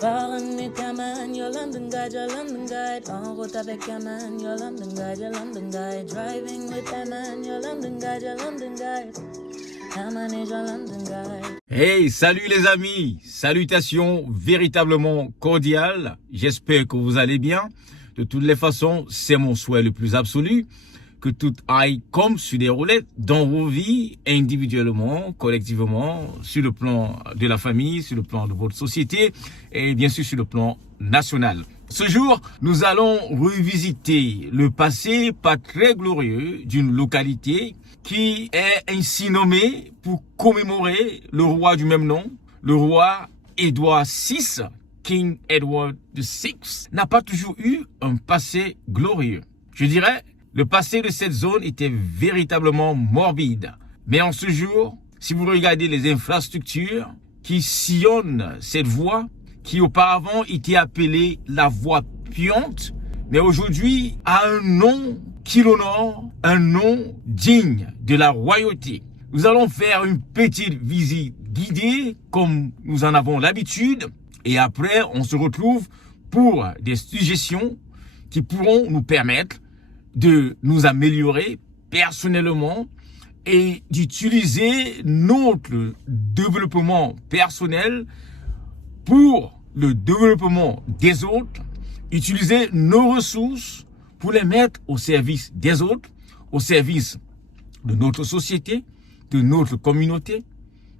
Foreign with Yaman, your London guide, your London guide. En route avec Yaman, your London guide, your London guide. Driving with Yaman, your London guide, your London guide. Yaman is your London guide. Hey, salut les amis, salutations véritablement cordiales. J'espère que vous allez bien. De toutes les façons, c'est mon souhait le plus absolu que tout aille comme sur des roulettes dans vos vies, individuellement, collectivement, sur le plan de la famille, sur le plan de votre société et bien sûr sur le plan national. Ce jour, nous allons revisiter le passé pas très glorieux d'une localité qui est ainsi nommée pour commémorer le roi du même nom, le roi Édouard VI. King Edward VI n'a pas toujours eu un passé glorieux. Je dirais, le passé de cette zone était véritablement morbide. Mais en ce jour, si vous regardez les infrastructures qui sillonnent cette voie, qui auparavant était appelée la voie puante, mais aujourd'hui a un nom qui l'honore, un nom digne de la royauté. Nous allons faire une petite visite guidée, comme nous en avons l'habitude, et après, on se retrouve pour des suggestions qui pourront nous permettre de nous améliorer personnellement et d'utiliser notre développement personnel pour le développement des autres, utiliser nos ressources pour les mettre au service des autres, au service de notre société, de notre communauté,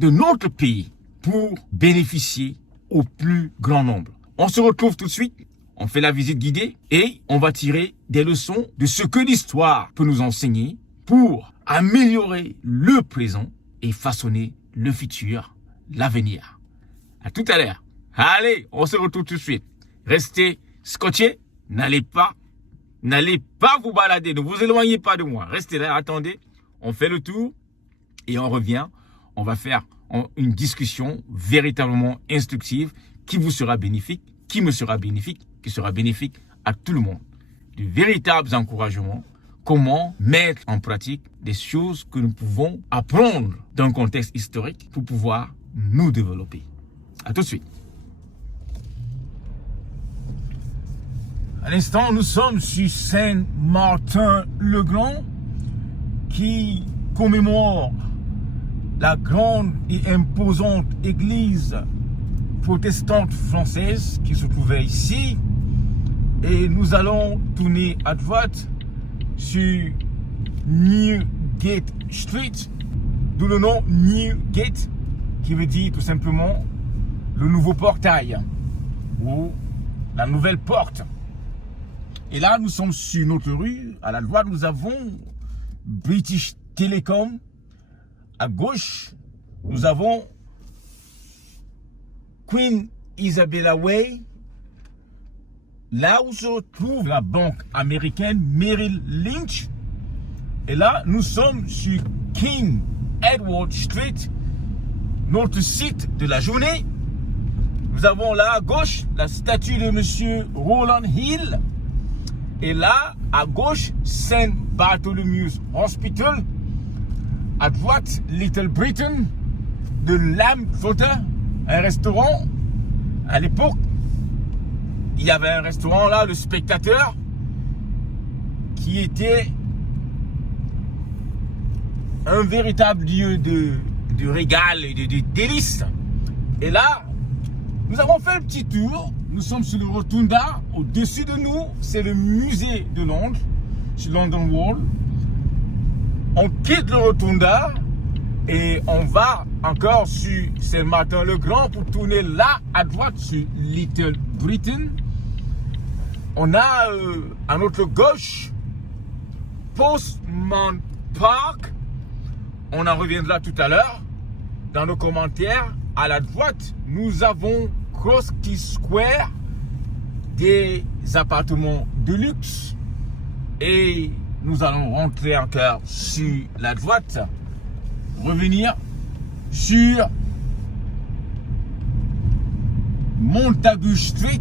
de notre pays, pour bénéficier au plus grand nombre. On se retrouve tout de suite, on fait la visite guidée et on va tirer des leçons de ce que l'histoire peut nous enseigner pour améliorer le présent et façonner le futur, l'avenir. À tout à l'heure. Allez, on se retrouve tout de suite. Restez scotchés, n'allez pas vous balader, ne vous éloignez pas de moi. Restez là, attendez, on fait le tour et on revient. On va faire une discussion véritablement instructive qui vous sera bénéfique, qui me sera bénéfique, qui sera bénéfique à tout le monde. De véritables encouragements, comment mettre en pratique des choses que nous pouvons apprendre d'un contexte historique pour pouvoir nous développer. À tout de suite. À l'instant, nous sommes sur Saint-Martin-le-Grand qui commémore la grande et imposante église protestante française qui se trouvait ici. Et nous allons tourner à droite sur Newgate Street, d'où le nom Newgate, qui veut dire tout simplement le nouveau portail ou la nouvelle porte. Et là, nous sommes sur notre rue. À la droite, nous avons British Telecom. À gauche, nous avons Queen Isabella Way, là où se trouve la banque américaine Merrill Lynch. Et là, nous sommes sur King Edward Street, notre site de la journée. Nous avons là à gauche la statue de Monsieur Roland Hill. Et là, à gauche, St. Bartholomew's Hospital. À droite, Little Britain, de Lambthotter, un restaurant. À l'époque, il y avait un restaurant là, le Spectateur, qui était un véritable lieu de régal et de délices. Et là, nous avons fait un petit tour. Nous sommes sur le Rotunda. Au-dessus de nous, c'est le musée de Londres, sur London Wall. On quitte le Rotunda et on va encore sur Saint-Martin-le-Grand pour tourner là à droite sur Little Britain. On a à notre gauche Postman Park. On en reviendra tout à l'heure dans nos commentaires. À la droite, nous avons Cross-Key Square, des appartements de luxe. Et nous allons rentrer encore sur la droite, revenir sur Montagu Street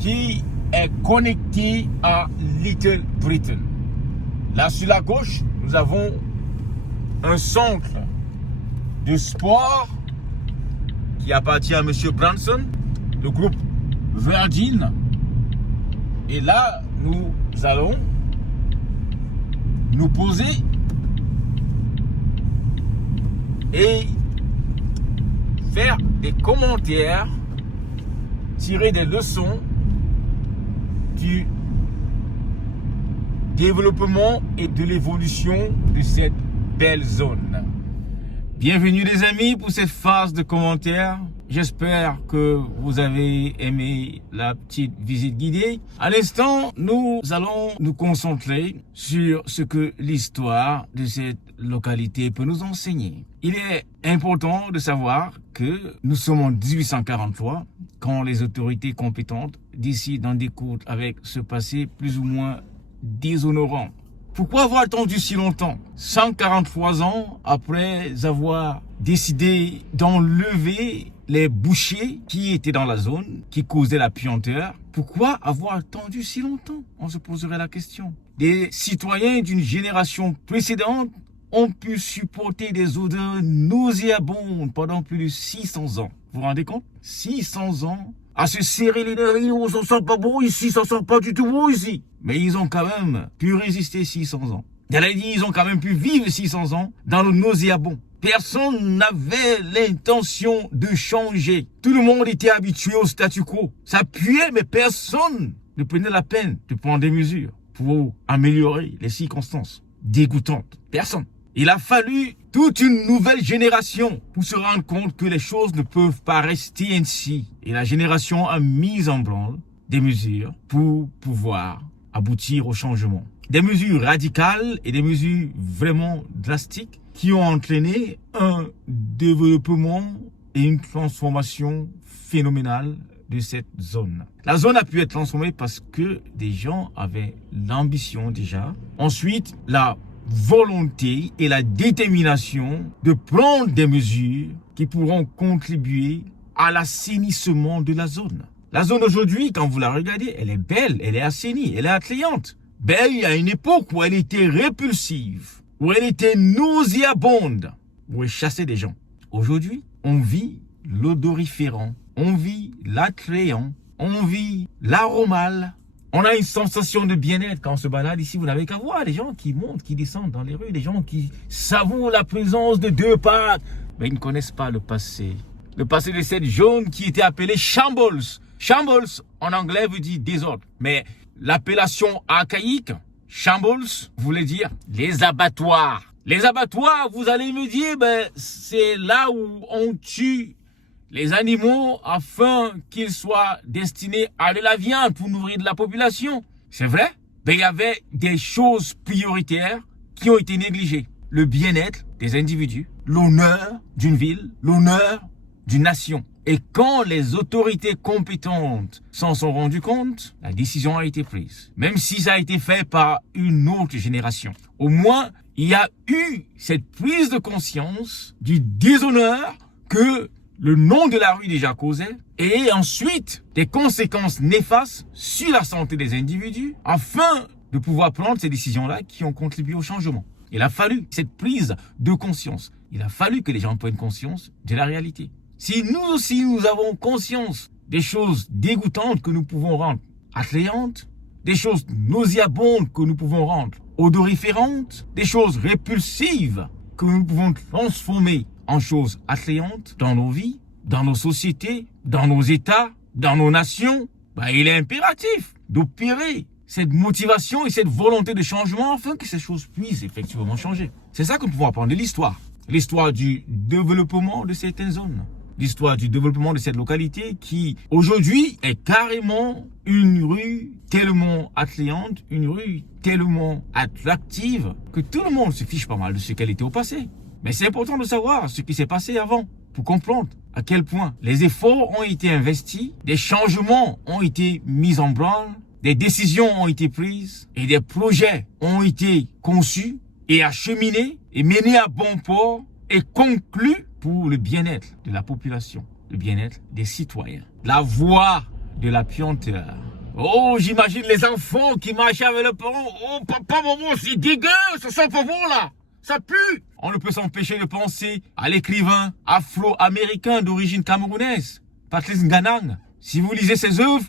qui est connecté à Little Britain. Là sur la gauche, nous avons un centre de sport qui appartient à M. Branson, le groupe Virgin. Et là, nous allons nous poser et faire des commentaires, tirer des leçons du développement et de l'évolution de cette belle zone. Bienvenue les amis pour cette phase de commentaires. J'espère que vous avez aimé la petite visite guidée. À l'instant, nous allons nous concentrer sur ce que l'histoire de cette localité peut nous enseigner. Il est important de savoir que nous sommes en 1843 quand les autorités compétentes décident d'en découdre avec ce passé plus ou moins déshonorant. Pourquoi avoir attendu si longtemps? 143 ans après avoir décidé d'enlever les bouchers qui étaient dans la zone, qui causaient la puanteur. Pourquoi avoir attendu si longtemps? On se poserait la question. Des citoyens d'une génération précédente ont pu supporter des odeurs nauséabondes pendant plus de 600 ans. Vous vous rendez compte? 600 ans à se serrer les narines, on s'en sent pas bon ici, ça sent pas du tout bon ici. Mais ils ont quand même pu résister 600 ans. Ils ont quand même pu vivre 600 ans dans le nauséabond. Personne n'avait l'intention de changer. Tout le monde était habitué au statu quo. Ça puait, mais personne ne prenait la peine de prendre des mesures pour améliorer les circonstances dégoûtantes. Personne. Il a fallu toute une nouvelle génération pour se rendre compte que les choses ne peuvent pas rester ainsi. Et la génération a mis en branle des mesures pour pouvoir aboutir au changement. Des mesures radicales et des mesures vraiment drastiques qui ont entraîné un développement et une transformation phénoménale de cette zone. La zone a pu être transformée parce que des gens avaient l'ambition déjà. Ensuite, la volonté et la détermination de prendre des mesures qui pourront contribuer à l'assainissement de la zone. La zone aujourd'hui, quand vous la regardez, elle est belle, elle est assainie, elle est attrayante. Belle à une époque où elle était répulsive, où elle était nauséabonde, où elle chassait des gens. Aujourd'hui, on vit l'odoriférant, on vit l'attrayant, on vit l'aromal. On a une sensation de bien-être quand on se balade ici. Vous n'avez qu'à voir les gens qui montent, qui descendent dans les rues, les gens qui savourent la présence de deux Pâques. Mais ils ne connaissent pas le passé. Le passé de cette zone qui était appelée Shambles. Shambles, en anglais, veut dire désordre. Mais l'appellation archaïque, Shambles, voulait dire les abattoirs. Les abattoirs, vous allez me dire, c'est là où on tue les animaux afin qu'ils soient destinés à de la viande pour nourrir de la population. C'est vrai? Il y avait des choses prioritaires qui ont été négligées. Le bien-être des individus, l'honneur d'une ville, l'honneur d'une nation. Et quand les autorités compétentes s'en sont rendues compte, la décision a été prise. Même si ça a été fait par une autre génération. Au moins, il y a eu cette prise de conscience du déshonneur que le nom de la rue déjà causait, et ensuite des conséquences néfastes sur la santé des individus, afin de pouvoir prendre ces décisions-là qui ont contribué au changement. Il a fallu cette prise de conscience. Il a fallu que les gens prennent conscience de la réalité. Si nous aussi nous avons conscience des choses dégoûtantes que nous pouvons rendre attrayantes, des choses nauséabondes que nous pouvons rendre odoriférantes, des choses répulsives que nous pouvons transformer en choses attrayantes dans nos vies, dans nos sociétés, dans nos États, dans nos nations, il est impératif d'opérer cette motivation et cette volonté de changement afin que ces choses puissent effectivement changer. C'est ça que nous pouvons apprendre de l'histoire. L'histoire du développement de certaines zones. L'histoire du développement de cette localité qui, aujourd'hui, est carrément une rue tellement attrayante, une rue tellement attractive que tout le monde se fiche pas mal de ce qu'elle était au passé. Mais c'est important de savoir ce qui s'est passé avant pour comprendre à quel point les efforts ont été investis, des changements ont été mis en branle, des décisions ont été prises et des projets ont été conçus et acheminés et menés à bon port et conclus pour le bien-être de la population, le bien-être des citoyens. La voie de la puanteur. Oh, j'imagine les enfants qui marchaient avec leurs parents. Oh, papa, maman, c'est dégueu, ça sent pas bon là. Ça pue. On ne peut s'empêcher de penser à l'écrivain afro-américain d'origine camerounaise, Patrice Nganang. Si vous lisez ses œuvres,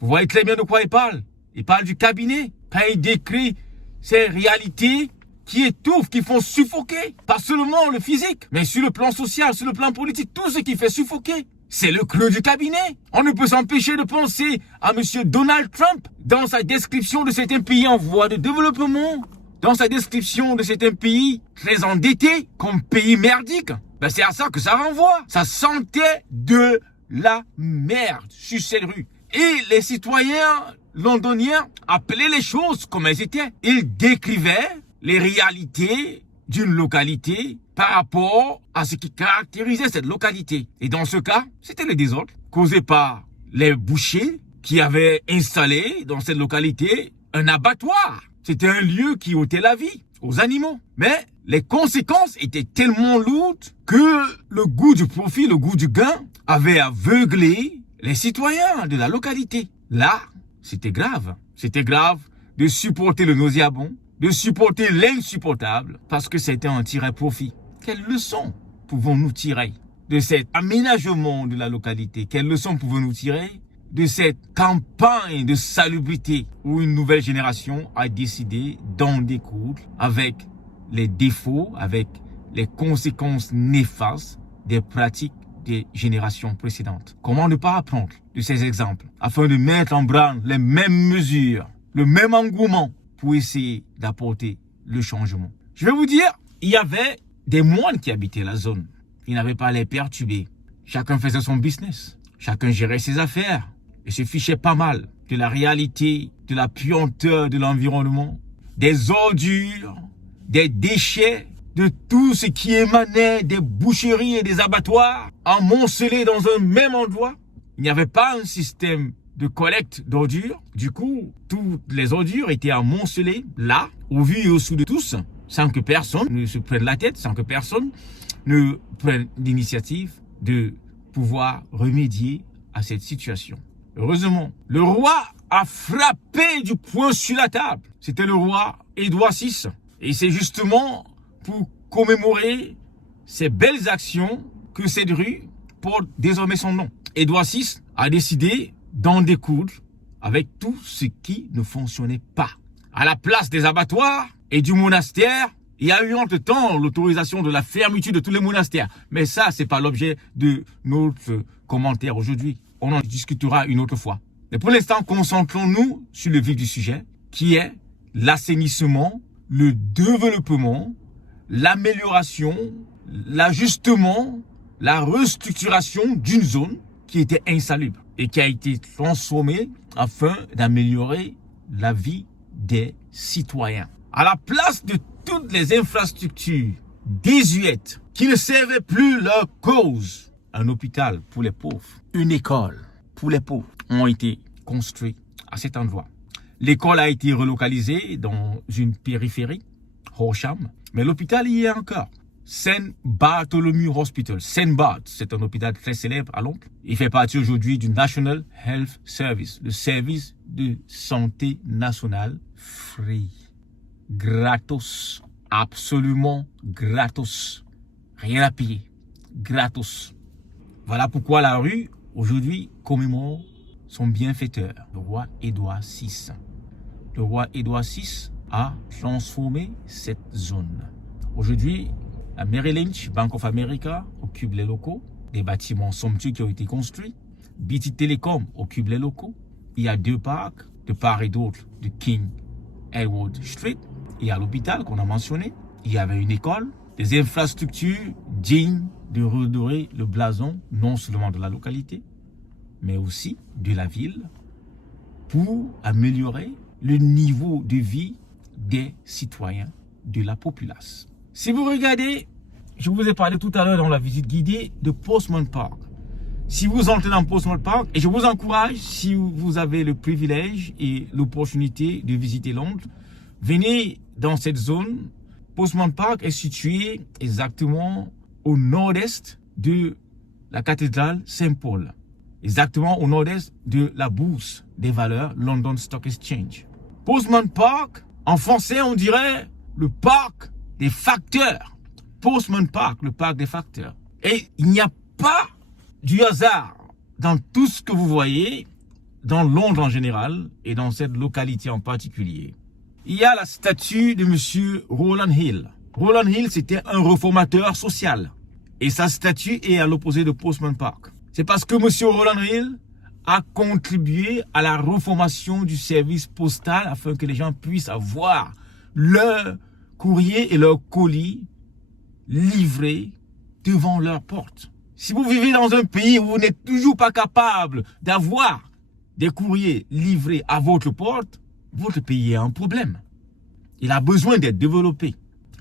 vous voyez très bien de quoi il parle. Il parle du cabinet, quand il décrit ces réalités qui étouffent, qui font suffoquer. Pas seulement le physique, mais sur le plan social, sur le plan politique, tout ce qui fait suffoquer. C'est le creux du cabinet. On ne peut s'empêcher de penser à M. Donald Trump dans sa description de certains pays en voie de développement, dans sa description de certains pays très endettés comme pays merdiques. Ben c'est à ça que ça renvoie. Ça sentait de la merde sur cette rue. Et les citoyens londoniens appelaient les choses comme elles étaient. Ils décrivaient les réalités d'une localité par rapport à ce qui caractérisait cette localité. Et dans ce cas, c'était le désordre causé par les bouchers qui avaient installé dans cette localité un abattoir. C'était un lieu qui ôtait la vie aux animaux. Mais les conséquences étaient tellement lourdes que le goût du profit, le goût du gain avait aveuglé les citoyens de la localité. Là, c'était grave. C'était grave de supporter le nauséabond, de supporter l'insupportable, parce que c'était un tirer profit. Quelle leçon pouvons-nous tirer de cet aménagement de la localité? Quelle leçon pouvons-nous tirer de cette campagne de salubrité où une nouvelle génération a décidé d'en découdre avec les défauts, avec les conséquences néfastes des pratiques des générations précédentes? Comment ne pas apprendre de ces exemples afin de mettre en branle les mêmes mesures, le même engouement pour essayer d'apporter le changement? Je vais vous dire, il y avait des moines qui habitaient la zone. Ils n'avaient pas à les perturber. Chacun faisait son business. Chacun gérait ses affaires et se fichait pas mal de la réalité, de la puanteur de l'environnement, des ordures, des déchets, de tout ce qui émanait des boucheries et des abattoirs, amoncelés dans un même endroit. Il n'y avait pas un système de collecte d'ordures. Du coup, toutes les ordures étaient amoncelées là, au vu et au sous de tous, sans que personne ne se prenne la tête, sans que personne ne prenne l'initiative de pouvoir remédier à cette situation. Heureusement, le roi a frappé du poing sur la table. C'était le roi Édouard VI. Et c'est justement pour commémorer ces belles actions que cette rue porte désormais son nom. Édouard VI a décidé d'en découdre avec tout ce qui ne fonctionnait pas. À la place des abattoirs et du monastère, il y a eu entre-temps l'autorisation de la fermeture de tous les monastères. Mais ça, c'est pas l'objet de notre commentaire aujourd'hui. On en discutera une autre fois. Mais pour l'instant, concentrons-nous sur le vif du sujet, qui est l'assainissement, le développement, l'amélioration, l'ajustement, la restructuration d'une zone qui était insalubre et qui a été transformée afin d'améliorer la vie des citoyens. À la place de toutes les infrastructures désuètes qui ne servaient plus leur cause, un hôpital pour les pauvres, une école pour les pauvres ont été construits à cet endroit. L'école a été relocalisée dans une périphérie, Horsham, mais l'hôpital y est encore. St. Bartholomew Hospital. St. Barth, c'est un hôpital très célèbre à Londres. Il fait partie aujourd'hui du National Health Service, le service de santé nationale free. Gratos. Absolument gratos. Rien à payer. Gratos. Voilà pourquoi la rue, aujourd'hui, commémore son bienfaiteur, le roi Édouard VI. Le roi Édouard VI a transformé cette zone. Aujourd'hui, la Merrill Lynch, Bank of America, occupe les locaux. Des bâtiments somptueux qui ont été construits. BT Telecom occupe les locaux. Il y a deux parcs, de part et d'autre, de King Edward Street. Il y a l'hôpital qu'on a mentionné. Il y avait une école. Des infrastructures dignes de redorer le blason, non seulement de la localité, mais aussi de la ville, pour améliorer le niveau de vie des citoyens de la populace. Si vous regardez, je vous ai parlé tout à l'heure dans la visite guidée de Portsmouth Park. Si vous entrez dans Portsmouth Park, et je vous encourage, si vous avez le privilège et l'opportunité de visiter Londres, venez dans cette zone. Portsmouth Park est situé exactement au nord-est de la cathédrale Saint-Paul, exactement au nord-est de la bourse des valeurs London Stock Exchange. Portsmouth Park, en français, on dirait le parc des facteurs. Postman Park, le parc des facteurs. Et il n'y a pas du hasard dans tout ce que vous voyez, dans Londres en général et dans cette localité en particulier. Il y a la statue de monsieur Rowland Hill. Rowland Hill, c'était un réformateur social. Et sa statue est à l'opposé de Postman Park. C'est parce que monsieur Rowland Hill a contribué à la reformation du service postal afin que les gens puissent avoir leur courrier et leur colis livrés devant leur porte. Si vous vivez dans un pays où vous n'êtes toujours pas capable d'avoir des courriers livrés à votre porte, votre pays a un problème. Il a besoin d'être développé.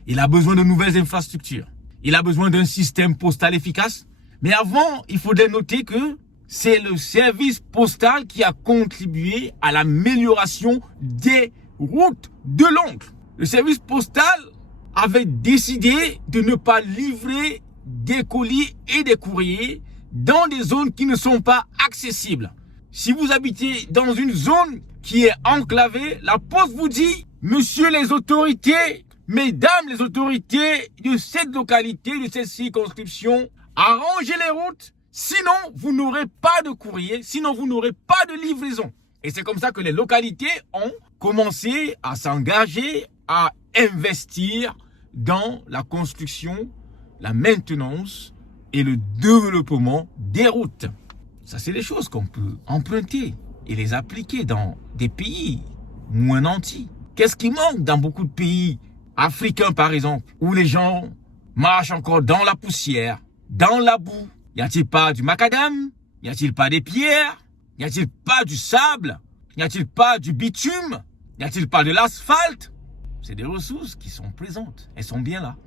Il a besoin de nouvelles infrastructures. Il a besoin d'un système postal efficace. Mais avant, il faudrait noter que c'est le service postal qui a contribué à l'amélioration des routes de Londres. Le service postal avait décidé de ne pas livrer des colis et des courriers dans des zones qui ne sont pas accessibles. Si vous habitez dans une zone qui est enclavée, la poste vous dit, monsieur les autorités, mesdames les autorités de cette localité, de cette circonscription, arrangez les routes, sinon vous n'aurez pas de courrier, sinon vous n'aurez pas de livraison. Et c'est comme ça que les localités ont commencé à s'engager, à investir dans la construction, la maintenance et le développement des routes. Ça, c'est des choses qu'on peut emprunter et les appliquer dans des pays moins nantis. Qu'est-ce qui manque dans beaucoup de pays africains, par exemple, où les gens marchent encore dans la poussière, dans la boue? Y a-t-il pas du macadam? Y a-t-il pas des pierres? Y a-t-il pas du sable? Y a-t-il pas du bitume? Y a-t-il pas de l'asphalte? C'est des ressources qui sont présentes. Elles sont bien là.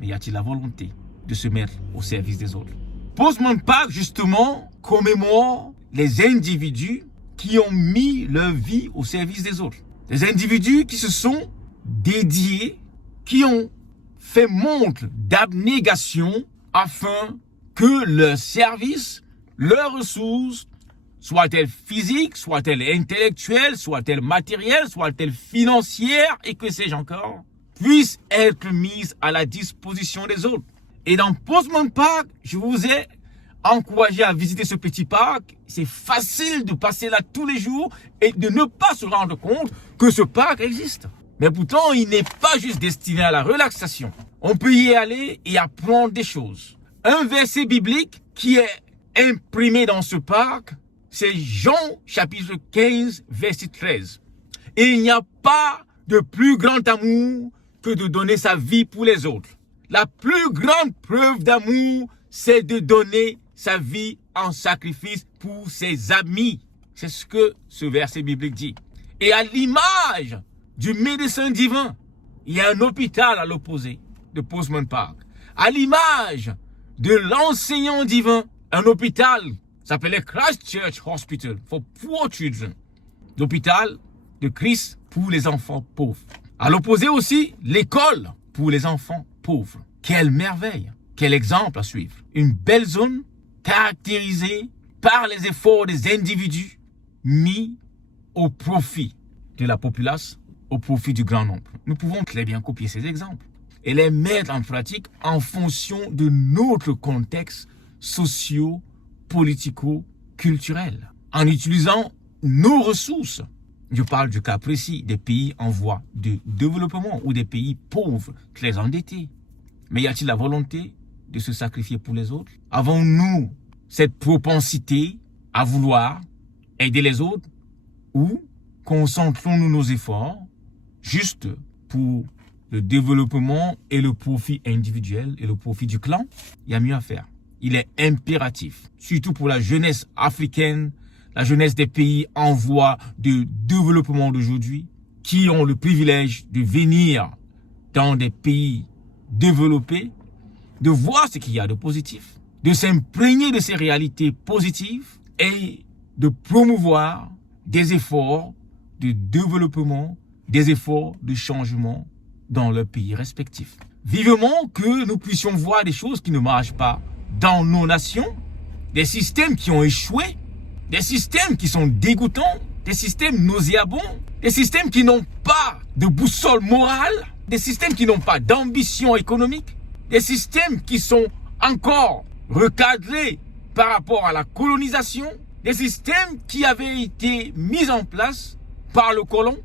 Mais y a-t-il la volonté de se mettre au service des autres? Postman Park, justement, commémore les individus qui ont mis leur vie au service des autres. Des individus qui se sont dédiés, qui ont fait montre d'abnégation afin que leur service, leurs ressources, soient-elles physiques, soient-elles intellectuelles, soient-elles matérielles, soient-elles financières, et que sais-je encore, puissent être mises à la disposition des autres. Et dans Postman Park, je vous ai encouragé à visiter ce petit parc. C'est facile de passer là tous les jours et de ne pas se rendre compte que ce parc existe. Mais pourtant, il n'est pas juste destiné à la relaxation. On peut y aller et apprendre des choses. Un verset biblique qui est imprimé dans ce parc, c'est Jean chapitre 15, verset 13. Et il n'y a pas de plus grand amour que de donner sa vie pour les autres. La plus grande preuve d'amour, c'est de donner sa vie en sacrifice pour ses amis. C'est ce que ce verset biblique dit. Et à l'image du médecin divin, il y a un hôpital à l'opposé de Postman Park. À l'image de l'enseignant divin, un hôpital s'appelait Christ Church Hospital for Poor Children. L'hôpital de Christ pour les enfants pauvres. À l'opposé aussi, l'école pour les enfants pauvres. Quelle merveille, quel exemple à suivre. Une belle zone caractérisée par les efforts des individus mis au profit de la populace, au profit du grand nombre. Nous pouvons très bien copier ces exemples et les mettre en pratique en fonction de notre contexte socio-politico-culturel. En utilisant nos ressources. Je parle du cas précis des pays en voie de développement ou des pays pauvres, très endettés. Mais y a-t-il la volonté de se sacrifier pour les autres? Avons-nous cette propensité à vouloir aider les autres? Ou concentrons-nous nos efforts juste pour le développement et le profit individuel et le profit du clan? Il y a mieux à faire. Il est impératif, surtout pour la jeunesse africaine, la jeunesse des pays en voie de développement d'aujourd'hui, qui ont le privilège de venir dans des pays développés, de voir ce qu'il y a de positif, de s'imprégner de ces réalités positives et de promouvoir des efforts de développement, des efforts de changement dans leurs pays respectifs. Vivement que nous puissions voir des choses qui ne marchent pas dans nos nations, des systèmes qui ont échoué, des systèmes qui sont dégoûtants, des systèmes nauséabonds, des systèmes qui n'ont pas de boussole morale, des systèmes qui n'ont pas d'ambition économique, des systèmes qui sont encore recadrés par rapport à la colonisation, des systèmes qui avaient été mis en place par le colon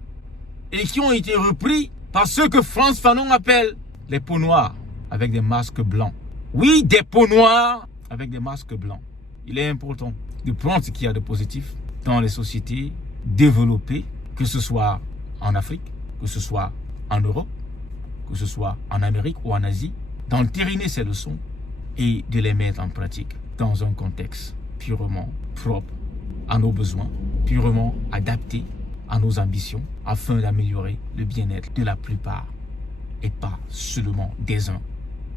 et qui ont été repris par ceux que Frantz Fanon appelle les peaux noires avec des masques blancs. Oui, des peaux noires avec des masques blancs. Il est important de prendre ce qu'il y a de positif dans les sociétés développées, que ce soit en Afrique, que ce soit en Europe, que ce soit en Amérique ou en Asie, d'entériner ces leçons et de les mettre en pratique dans un contexte purement propre à nos besoins, purement adapté à nos ambitions, afin d'améliorer le bien-être de la plupart et pas seulement des uns,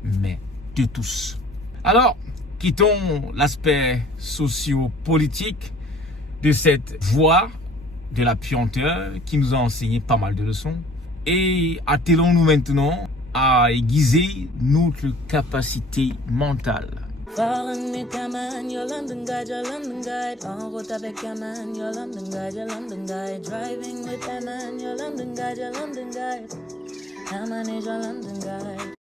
mais de tous. Alors, quittons l'aspect socio-politique de cette voie de la puanteur qui nous a enseigné pas mal de leçons et attelons-nous maintenant à aiguiser notre capacité mentale. Falling with your man, your London guide, your London guide. En route avec your man, your London guide, your London guide. Driving with your man, your London guide, your London guide. Your man is your London guide.